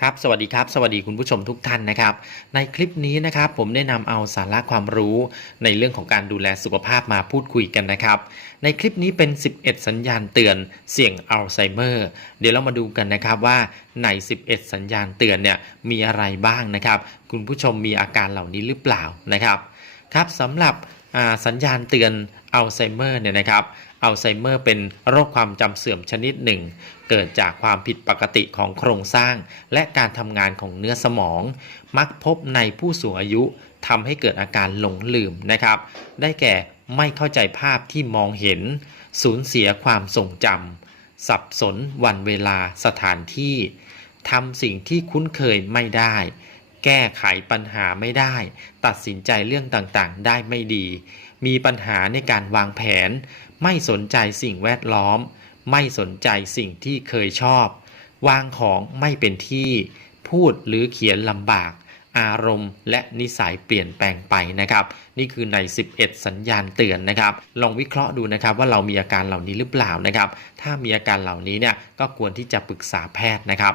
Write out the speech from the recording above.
ครับสวัสดีครับ สวัสดีคุณผู้ชมทุกท่านนะครับ ในคลิปนี้นะครับ ผมได้นำเอาสาระความรู้ในเรื่องของการดูแลสุขภาพมาพูดคุยกันนะครับ ในคลิปนี้เป็น 11 สัญญาณเตือนเสี่ยงอัลไซเมอร์เดี๋ยวเรามาดูกันนะครับว่าใน 11 สัญญาณเตือนเนี่ยมีอะไรบ้างนะครับ คุณผู้ชมมีอาการเหล่านี้หรือเปล่านะครับ ครับสำหรับ สัญญาณเตือนอัลไซเมอร์เนี่ยนะครับ อัลไซเมอร์เป็นโรคความจำเสื่อมชนิดหนึ่ง เกิดจากความผิดปกติของโครงสร้าง และการทำงานของเนื้อสมอง มักพบในผู้สูงอายุทำให้เกิดอาการหลงลืมนะครับ ได้แก่ไม่เข้าใจภาพที่มองเห็น สูญเสียความทรงจำสับสนวันเวลาสถานที่ทำสิ่งที่คุ้นเคยไม่ได้ แก้ไขปัญหาไม่ได้ ตัดสินใจเรื่องต่างๆ ได้ไม่ดี มีปัญหาในการวางแผน ไม่สนใจสิ่งแวดล้อม ไม่สนใจสิ่งที่เคยชอบ วางของไม่เป็นที่ พูดหรือเขียนลำบาก อารมณ์และนิสัยเปลี่ยนแปลงไปนะครับ นี่คือใน 11 สัญญาณเตือนนะครับ ลองวิเคราะห์ดูนะครับว่าเรามีอาการเหล่านี้หรือเปล่านะครับ ถ้ามีอาการเหล่านี้เนี่ยก็ควรที่จะปรึกษาแพทย์นะครับ